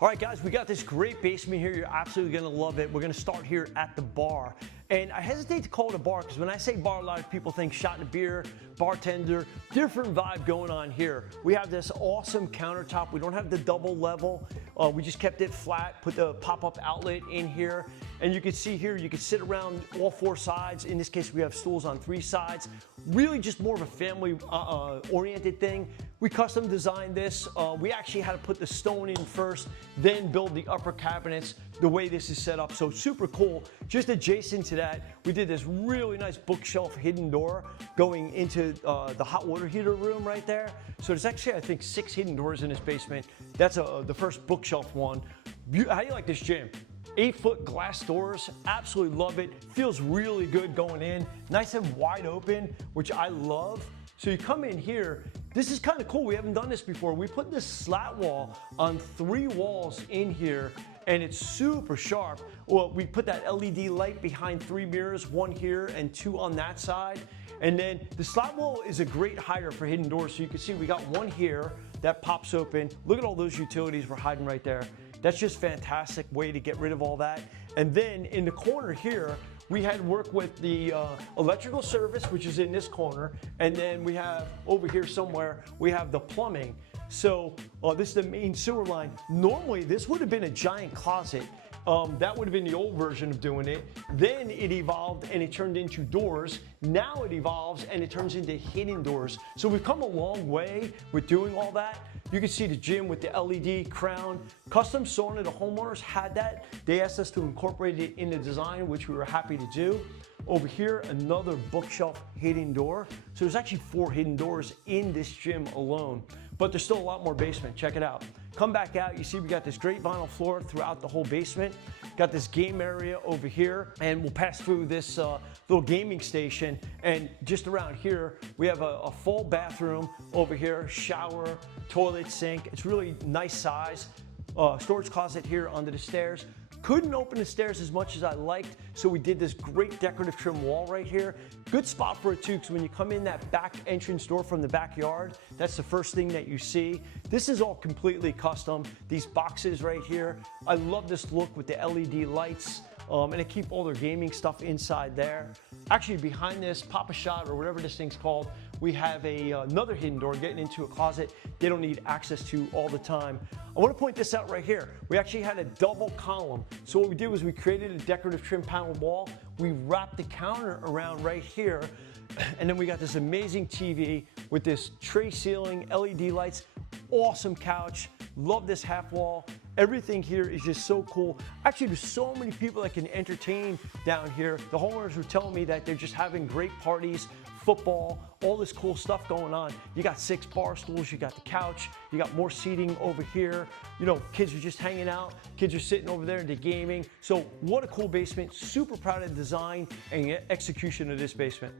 All right, guys, we got this great basement here. You're absolutely gonna love it. We're gonna start here at the bar. And I hesitate to call it a bar because when I say bar, a lot of people think shot and beer, bartender, different vibe going on here. We have this awesome countertop. We don't have the double level. We just kept it flat, put the pop-up outlet in here. And you can see here, you can sit around all four sides. In this case, we have stools on three sides. Really just more of a family oriented thing. We custom designed this. We actually had to put the stone in first, then build the upper cabinets the way this is set up. So super cool. Just adjacent to that, we did this really nice bookshelf hidden door going into the hot water heater room right there. So there's actually, I think, 6 hidden doors in this basement. That's the first bookshelf one. How do you like this gym? 8-foot glass doors, absolutely love it. Feels really good going in. Nice and wide open, which I love. So you come in here, this is kind of cool. We haven't done this before. We put this slat wall on 3 walls in here and it's super sharp. Well, we put that LED light behind 3 mirrors, 1 here and 2 on that side. And then the slat wall is a great hider for hidden doors. So you can see we got 1 here that pops open. Look at all those utilities we're hiding right there. That's just fantastic way to get rid of all that. And then in the corner here, we had work with the electrical service, which is in this corner. And then we have over here somewhere, we have the plumbing. So this is the main sewer line. Normally this would have been a giant closet. That would have been the old version of doing it. Then it evolved and it turned into doors. Now it evolves and it turns into hidden doors. So we've come a long way with doing all that. You can see the gym with the LED crown. Custom sauna, the homeowners had that. They asked us to incorporate it in the design, which we were happy to do. Over here, another bookshelf hidden door. So there's actually 4 hidden doors in this gym alone, but there's still a lot more basement. Check it out. Come back out, you see we got this great vinyl floor throughout the whole basement. Got this game area over here, and we'll pass through this little gaming station. And just around here, we have a full bathroom over here, shower, toilet, sink. It's really nice size. Storage closet here under the stairs. Couldn't open the stairs as much as I liked, so we did this great decorative trim wall right here. Good spot for it too, because when you come in that back entrance door from the backyard, that's the first thing that you see. This is all completely custom. These boxes right here. I love this look with the LED lights. And they keep all their gaming stuff inside there. Actually, behind this Pop-A-Shot or whatever this thing's called, we have another hidden door getting into a closet they don't need access to all the time. I want to point this out right here. We actually had a double column. So what we did was we created a decorative trim panel wall. We wrapped the counter around right here. And then we got this amazing TV with this tray ceiling, LED lights, awesome couch. Love this half wall. Everything here is just so cool. Actually, there's so many people that can entertain down here. The homeowners were telling me that they're just having great parties, football, all this cool stuff going on. You got 6 bar stools, you got the couch, you got more seating over here. You know, kids are just hanging out, kids are sitting over there into gaming. So what a cool basement. Super proud of the design and execution of this basement.